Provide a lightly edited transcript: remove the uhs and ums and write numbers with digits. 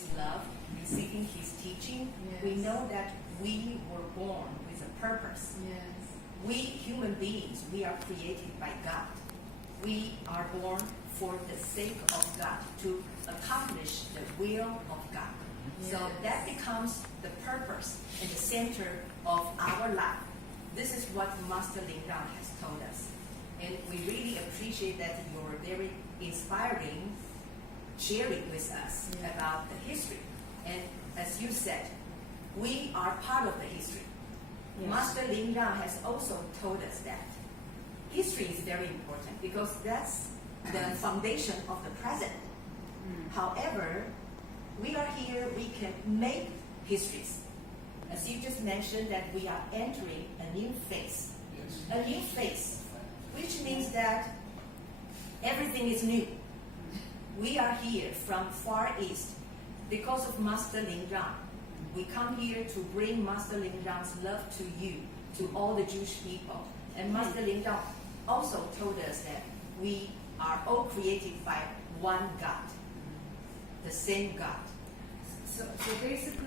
His love, receiving His teaching, we know that we were born with a purpose. We human beings, we are created by God. We are born for the sake of God, to accomplish the will of God. So that becomes the purpose and the center of our life. This is what Master Lin Rang has told us. And we really appreciate that you're very inspiring sharing with us about the history. And as you said, we are part of the history. Master Lin Rang has also told us that history is very important because that's the foundation of the present. However, we are here, we can make histories. As you just mentioned, that we are entering a new phase. A new phase, which means that everything is new. We are here from Far East because of Master Lin Rang. We come here to bring Master Lin Rang's love to you, to all the Jewish people. And Master Lin Rang also told us that we are all created by one God, the same God. So basically,